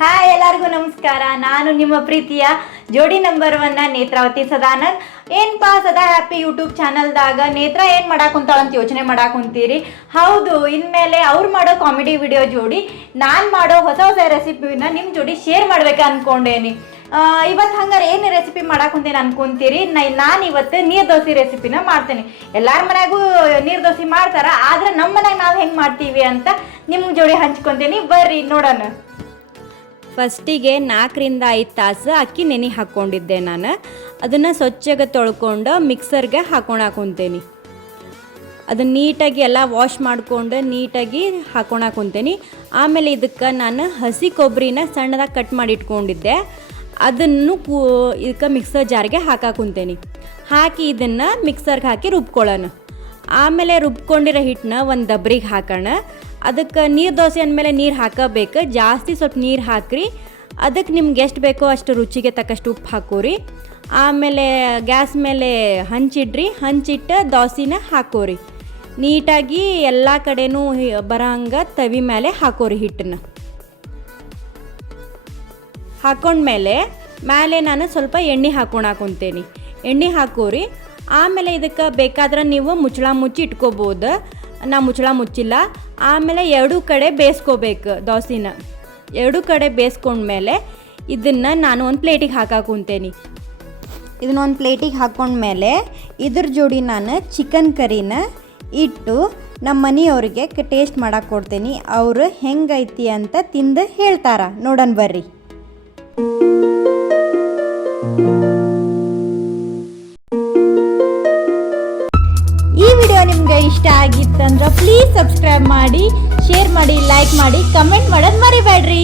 Hi ಎಲ್ಲರಿಗೂ ನಮಸ್ಕಾರ. ನಾನು ನಿಮ್ಮ ಪ್ರೀತಿಯ ಜೋಡಿ ನಂಬರ್ 1 ನೇತ್ರಾವತಿ ಸದಾನಂದ್. ಏನಪ್ಪಾ ಸದಾ ಹ್ಯಾಪಿ ಯೂಟ್ಯೂಬ್ ಚಾನಲ್ದಾಗ ನೇತ್ರ ಏನು ಮಾಡಾಕುಂತಾಳ ಅಂತ ಯೋಚನೆ ಮಾಡಾಕುಂತೀರಿ. ಹೌದು, ಇನ್ಮೇಲೆ ಅವ್ರು ಮಾಡೋ ಕಾಮಿಡಿ ವಿಡಿಯೋ ಜೋಡಿ ನಾನು ಮಾಡೋ ಹೊಸ ಹೊಸ ರೆಸಿಪಿನ ನಿಮ್ಮ ಜೋಡಿ ಶೇರ್ ಮಾಡ್ಬೇಕು ಅನ್ಕೊಂಡೇನಿ. ಇವತ್ತು ಹಂಗಾರೆ ಏನು ರೆಸಿಪಿ ಮಾಡಾಕುಂತೀನಿ ಅನ್ಕೊಂತೀರಿ. ನಾನು ಇವತ್ತು ನೀರು ದೋಸೆ ರೆಸಿಪಿನ ಮಾಡ್ತೇನೆ. ಎಲ್ಲರ ಮನೆಯಾಗೂ ನೀರು ದೋಸೆ ಮಾಡ್ತಾರೆ, ಆದ್ರೆ ನಮ್ಮ ಮನೆಯಾಗ ನಾವು ಹೆಂಗೆ ಮಾಡ್ತೀವಿ ಅಂತ ನಿಮ್ಮ ಜೋಡಿ ಹಂಚ್ಕೊತೀನಿ. ಬರ್ರಿ ನೋಡೋಣ. ಫಸ್ಟಿಗೆ 4 ರಿಂದ 5 ತಾಸು ಅಕ್ಕಿ ನೆನೆ ಹಾಕ್ಕೊಂಡಿದ್ದೆ. ನಾನು ಅದನ್ನು ಸ್ವಚ್ಛಗೆ ತೊಳ್ಕೊಂಡು ಮಿಕ್ಸರ್ಗೆ ಹಾಕ್ಕೊಳಕುಂತೇನೆ. ಅದನ್ನು ನೀಟಾಗಿ ಎಲ್ಲ ವಾಶ್ ಮಾಡ್ಕೊಂಡು ನೀಟಾಗಿ ಹಾಕ್ಕೊಳಕುಂತೇನೆ. ಆಮೇಲೆ ಇದಕ್ಕೆ ನಾನು ಹಸಿ ಕೊಬ್ಬರಿನ ಸಣ್ಣದಾಗಿ ಕಟ್ ಮಾಡಿ ಇಟ್ಕೊಂಡಿದ್ದೆ, ಅದನ್ನು ಇದಕ್ಕೆ ಮಿಕ್ಸರ್ ಜಾರ್ಗೆ ಹಾಕಾಕುಂತೇನೆ. ಹಾಕಿ ಇದನ್ನು ಮಿಕ್ಸರ್ಗೆ ಹಾಕಿ ರುಬ್ಕೊಳ್ಳೋಣ. ಆಮೇಲೆ ರುಬ್ಕೊಂಡಿರೋ ಹಿಟ್ಟನ್ನ ಒಂದು ದಬ್ರಿಗೆ ಹಾಕೋಣ. ಅದಕ್ಕೆ ನೀರು ದೋಸೆ ಅಂದಮೇಲೆ ನೀರು ಹಾಕಬೇಕು, ಜಾಸ್ತಿ ಸ್ವಲ್ಪ ನೀರು ಹಾಕ್ರಿ. ಅದಕ್ಕೆ ನಿಮ್ಗೆ ಎಷ್ಟು ಬೇಕೋ ಅಷ್ಟು ರುಚಿಗೆ ತಕ್ಕಷ್ಟು ಉಪ್ಪು ಹಾಕೋರಿ. ಆಮೇಲೆ ಗ್ಯಾಸ್ ಮೇಲೆ ಹಂಚಿಡ್ರಿ, ಹಂಚಿಟ್ಟು ದೋಸೆನ ಹಾಕೋರಿ. ನೀಟಾಗಿ ಎಲ್ಲ ಕಡೆನೂ ಬರೋಂಗೆ ತವಿ ಮೇಲೆ ಹಾಕೋರಿ. ಹಿಟ್ಟನ್ನು ಹಾಕೊಂಡ್ಮೇಲೆ ಮೇಲೆ ನಾನು ಸ್ವಲ್ಪ ಎಣ್ಣೆ ಹಾಕ್ಕೊಳಕುಂತೇನೆ. ಎಣ್ಣೆ ಹಾಕೋರಿ. ಆಮೇಲೆ ಇದಕ್ಕೆ ಬೇಕಾದ್ರೆ ನೀವು ಮುಚ್ಚಳ ಮುಚ್ಚಿ ಇಟ್ಕೋಬೋದು. ನಾ ಮುಚ್ಚಳ ಮುಚ್ಚಿಲ್ಲ. ಆಮೇಲೆ 2 ಕಡೆ ಬೇಯಿಸ್ಕೋಬೇಕು ದೋಸೆನ. 2 ಕಡೆ ಬೇಯಿಸ್ಕೊಂಡ್ಮೇಲೆ ಇದನ್ನು ನಾನು ಒಂದು ಪ್ಲೇಟಿಗೆ ಹಾಕಾಕುಂತೇನೆ. ಇದನ್ನ ಒಂದು ಪ್ಲೇಟಿಗೆ ಹಾಕ್ಕೊಂಡ್ಮೇಲೆ ಇದ್ರ ಜೋಡಿ ನಾನು ಚಿಕನ್ ಕರಿನ ಇಟ್ಟು ನಮ್ಮ ಮನೆಯವ್ರಿಗೆ ಟೇಸ್ಟ್ ಮಾಡಕ್ಕೆ ಕೊಡ್ತೀನಿ. ಅವರು ಹೆಂಗೈತಿ ಅಂತ ತಿಂದು ಹೇಳ್ತಾರ. ನೋಡೋಣ ಬರ್ರಿ. ಈ ವಿಡಿಯೋ ನಿಮಗೆ ಇಷ್ಟ ಆಗಿತ್ತಂದ್ರೆ ಪ್ಲೀಸ್ ಸಬ್ಸ್ಕ್ರೈಬ್ ಮಾಡಿ, ಶೇರ್ ಮಾಡಿ, ಲೈಕ್ ಮಾಡಿ, ಕಮೆಂಟ್ ಮಾಡೋದು ಮರಿಬೇಡ್ರಿ.